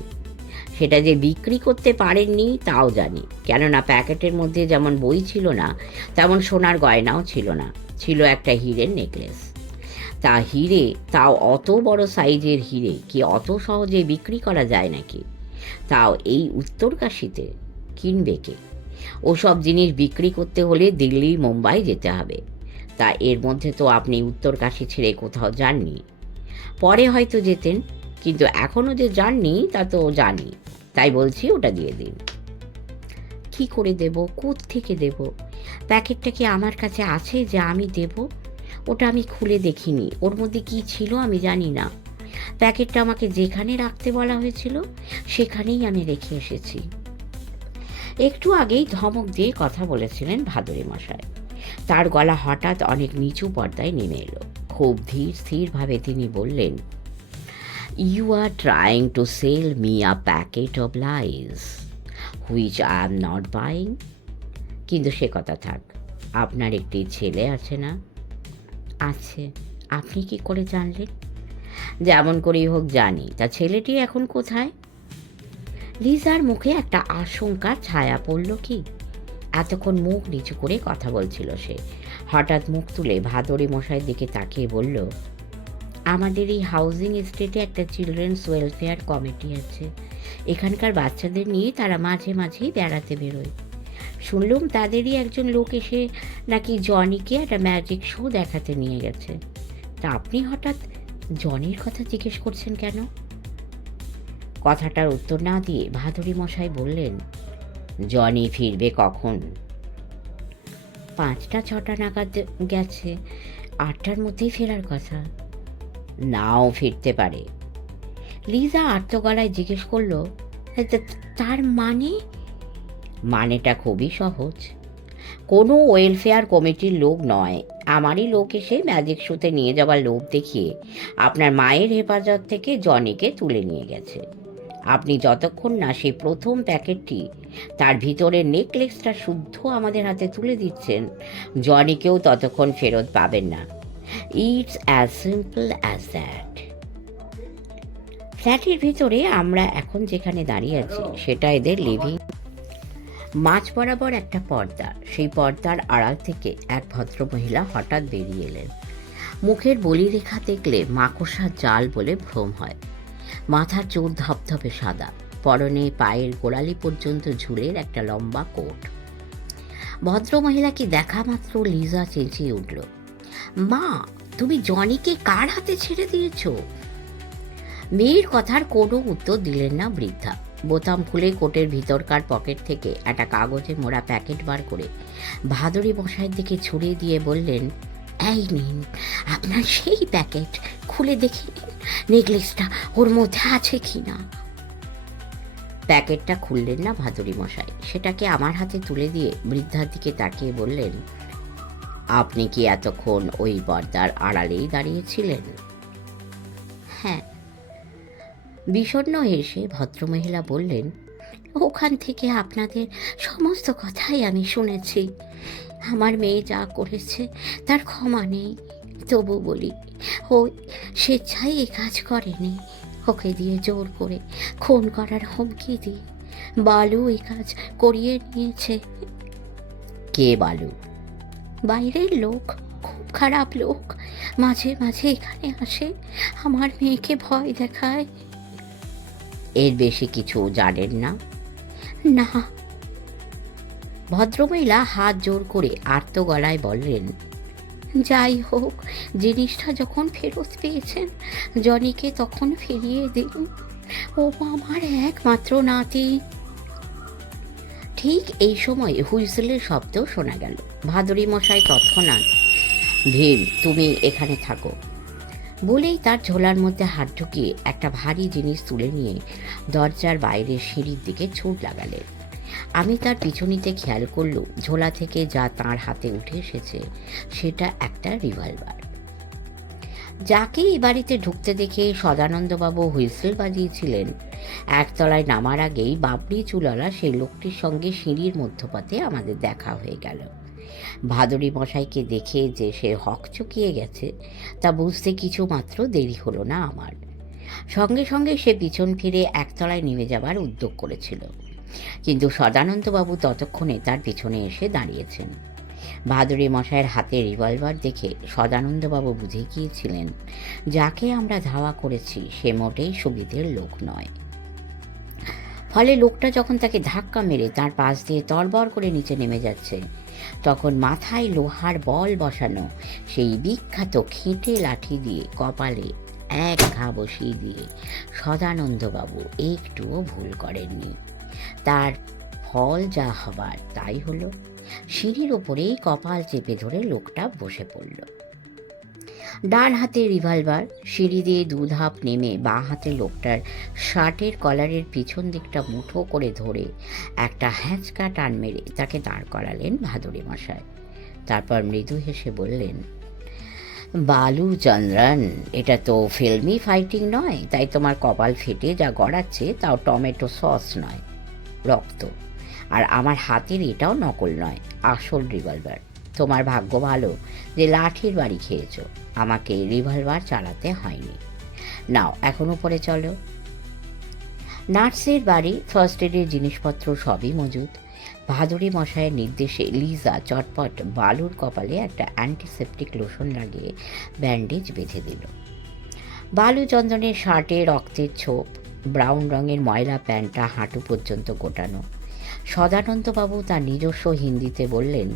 সেটা যে বিক্রি করতে পারেননি তাও জানি, কেননা প্যাকেটের মধ্যে যেমন বই ছিল না, তেমন সোনার গয়নাও ছিল না। ছিল একটা হীরের নেকলেস। তা হিরে, তাও অত বড় সাইজের হিরে কি অত সহজে বিক্রি করা যায় নাকি? তাও এই উত্তরকাশীতে? কিনবে কে? ওসব জিনিস বিক্রি করতে হলে দিল্লি, মুম্বাই যেতে হবে। তা এর মধ্যে তো আপনি উত্তরকাশী ছেড়ে কোথাও যাননি। পরে হয়তো যেতেন, কিন্তু এখনও যে যাননি তা তো জানি। তাই বলছি, ওটা দিয়ে দিন। কি করে দেব? থেকে দেব? প্যাকেটটা কি আমার কাছে আছে যে আমি দেব? ওটা আমি খুলে দেখিনি, ওর মধ্যে কি ছিল আমি জানি না। প্যাকেটটা আমাকে যেখানে রাখতে বলা হয়েছিল সেখানেই আমি রেখে এসেছি। একটু আগেই ধমক দিয়ে কথা বলেছিলেন ভাদুড়ি মশাই। তার গলা হঠাৎ অনেক নিচু পর্দায় নেমে এলো। খুব ধীর স্থিরভাবে তিনি বললেন, you are trying to sell me a packet of Lay's which I am not buying. কিন্তু সে কথা থাক, আপনার একটি ছেলে আছে না? আছে। আপনি কি করে জানলেন? যেমন করেই হোক জানি। তা ছেলেটি এখন কোথায়? লিজার মুখে একটা আশঙ্কার ছায়া পড়ল কি। এতক্ষণ মুখ নিচু করে কথা বলছিল সে। হঠাৎ মুখ তুলে ভাদুড়ি মশাইয়ের দিকে তাকিয়ে বলল, আমাদের এই হাউজিং এস্টেটে একটা চিলড্রেন্স ওয়েলফেয়ার কমিটি আছে। এখানকার বাচ্চাদের নিয়ে তারা মাঝে মাঝেই বেড়াতে বেরোয়। শুনলুম তাদেরই একজন লোক এসে নাকি জনিকে একটা ম্যাজিক শো দেখাতে নিয়ে গেছে। তা আপনি হঠাৎ জনির কথা জিজ্ঞেস করছেন কেন? কথাটার উত্তর না দিয়ে ভাদুড়ি মশাই বললেন, জনি ফিরবে কখন? 5টা 6টা নাগাদ গেছে, 8টার মধ্যেই ফেরার কথা। নাও ফিরতে পারে। লিজা আর্তগলায় জিজ্ঞেস করলো, তার মানে? মানেটা খুবই সহজ। কোনো ওয়েলফেয়ার কমিটির লোক নয়, আমারই লোক এসে ম্যাজিক শোতে নিয়ে যাওয়ার লোভ দেখিয়ে আপনার মায়ের হেফাজত থেকে জনিকে তুলে নিয়ে গেছে। আপনি যতক্ষণ না সেই প্রথম প্যাকেটটি, তার ভিতরের নেকলেসটা শুদ্ধ আমাদের হাতে তুলে দিচ্ছেন, জনিকেও ততক্ষণ ফেরত পাবেন না। It's as simple as that. ফ্ল্যাটের ভিতরে আমরা এখন যেখানে দাঁড়িয়ে আছি সেটা এদের লিভিং। মাঝ বরাবর একটা পর্দা, সেই পর্দার আড়াল থেকে এক ভদ্রমহিলা হঠাৎ বেরিয়ে এলেন। মুখের বলিরেখা দেখলে মাকড়সার জাল বলে ভ্রম হয়। মাথার চুল ধপধপে সাদা, পরনে পায়ের গোড়ালি পর্যন্ত ঝুলের একটা লম্বা কোট। ভদ্রমহিলাকে দেখা মাত্র লিজা চেঁচিয়ে উঠল, মা, তুমি জনিকে কার হাতে ছেড়ে দিয়েছ? মেয়ের কথার কোনো উত্তর দিলেন না বৃদ্ধা। বোতাম খুলে কোটের ভিতরকার পকেট থেকে একটা কাগজে মোড়া প্যাকেট বার করে ভাদুরী মশাইয়ের দিকে ছড়িয়ে দিয়ে বললেন, এই নিন আপনার সেই প্যাকেট, খুলে দেখে নিন নেকলেসটা ওর মধ্যে আছে কিনা। প্যাকেটটা খুললেন না ভাদুরী মশাই, সেটাকে আমার হাতে তুলে দিয়ে বৃদ্ধার দিকে তাকিয়ে বললেন, আপনি কি এতক্ষণ ওই পর্দার আড়ালেই দাঁড়িয়েছিলেন? হ্যাঁ। বিষণ্ণ হেসে ভদ্রমহিলা বললেন, ওখান থেকে আপনাদের সমস্ত কথাই আমি শুনেছি। আমার মেয়ে যা করেছে তার ক্ষমা নেই, তবু বলি ও স্বেচ্ছায় এ কাজ করেনি। ওকে দিয়ে জোর করে খুন করার হুমকি দিয়ে বালু এ কাজ করিয়ে নিয়েছে। কে বালু? বাইরের লোক, খুব খারাপ লোক। মাঝে মাঝে এখানে আসে, আমার মেয়েকে ভয় দেখায়। এর বেশি কিছু জানেন না? না। ভদ্রমহিলা হাত জোর করে আর্ত গলায় বললেন, যাই হোক, জিনিসটা যখন ফেরত পেয়েছেন জনিকে তখন ফিরিয়ে দিন। ও আমার একমাত্র নাতি। ঠিক এই সময় হুইসেলের শব্দ শোনা গেল। ভাদুরী মশাই তৎক্ষণাৎ, ভীম, তুমি এখানে থাকো বলেই তার ঝোলার মধ্যে হাত ঢুকিয়ে একটা ভারী জিনিস তুলে নিয়ে দরজার বাইরে সিঁড়ির দিকে ছুট লাগালেন। আমি তার পিছনিতে খেয়াল করল, ঝোলা থেকে যা তার হাতে উঠে এসেছে সেটা একটা রিভলভার। যাকে এই বাড়িতে ঢুকতে দেখে সদানন্দবাবু হুইসেল বাজিয়েছিলেন, একতলায় নামার আগেই বাবরি চুলওয়ালা সেই লোকটির সঙ্গে সিঁড়ির মধ্যপথে আমাদের দেখা হয়ে গেল। ভাদুরী মশাইকে দেখে যে সে হকচকিয়ে গেছে তা বুঝতে কিছু মাত্র দেরি হলো না আমার। সঙ্গে সঙ্গে সে পিছন ফিরে একতলায় নেমে যাবার উদ্যোগ করেছিল, কিন্তু সদানন্দবাবু ততক্ষণে তার পিছনে এসে দাঁড়িয়েছেন। ভাদুরী মশাইয়ের হাতে রিভলভার দেখে সদানন্দবাবু বুঝে গিয়েছিলেন যাকে আমরা ধাওয়া করেছি সে মোটেই সুবিধের লোক নয়। ফলে লোকটা যখন তাকে ধাক্কা মেরে তার পাশ দিয়ে তরবর করে নিচে নেমে যাচ্ছে, তখন মাথায় লোহার বল বসানো সেই বিখ্যাত খেঁটে লাঠি দিয়ে কপালে এক ঘা বসিয়ে দিয়ে সদানন্দবাবু একটুও ভুল করেননি। তার ফল যা হবার তাই হলো। সিঁড়ির ওপরেই কপাল চেপে ধরে লোকটা বসে পড়ল। ডান হাতে রিভলভার, সিঁড়ি দিয়ে দুধাপ নেমে বাঁ হাতে লোকটার শার্টের কলারের পিছন দিকটা মুঠো করে ধরে একটা হ্যাঁচকা টান মেরে তাকে দাঁড় করালেন ভাদুরী মশাই। তারপর মৃদু হেসে বললেন, বালু চন্দ্রন, এটা তো ফিল্মি ফাইটিং নয়, তাই তোমার কপাল ফেটে যা গড়াচ্ছে তাও টমেটো সস নয়, রক্ত। আর আমার হাতের এটাও নকল নয়, আসল রিভলভার। তোমার ভাগ্য ভালো যে লাঠির বাড়ি খেয়েছ, আমাকে রিভলভার চালাতে হয়নি। নাও এখন উপরে চলো। নার্সের বাড়ি, ফার্স্ট এডের জিনিসপত্র সবই মজুদ। ভাদুরী মশাইয়ের নির্দেশে লিজা চটপট বালুর কপালে একটা অ্যান্টিসেপটিক লোশন লাগিয়ে ব্যান্ডেজ বেঁধে দিল। বালু চন্দনের শার্টে রক্তের ছোপ, ব্রাউন রঙের ময়লা প্যান্টটা হাঁটু পর্যন্ত গোটানো। সদানন্দবাবু তার নিজস্ব হিন্দিতে বললেন,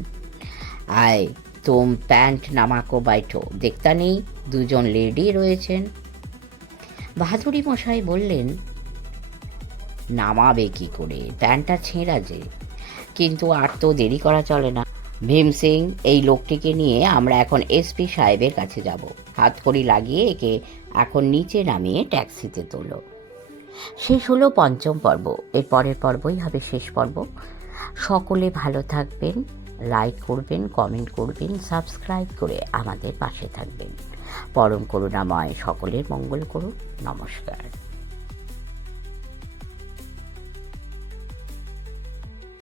আয় তুম প্যান্ট নামাকো বাইঠো, দেখতা নেই দুজন লেডি রয়েছেন। ভাদুরী মশাই বললেন, নামাবে কি করে, প্যান্টটা ছেঁড়া যে। কিন্তু আর তো দেরি করা চলে না ভীম সিং, এই লোকটিকে নিয়ে আমরা এখন এসপি সাহেবের কাছে যাব। হাতকড়ি লাগিয়ে একে এখন নিচে নামিয়ে ট্যাক্সিতে তোলো। শেষ হলো পঞ্চম পর্ব। এর পরের পর্বই হবে শেষ পর্ব। সকলে ভালো থাকবেন, লাইক করবেন, কমেন্ট করবেন, সাবস্ক্রাইব করে আমাদের পাশে থাকবেন। পরম করুণাময় সকলের মঙ্গল করুন। নমস্কার।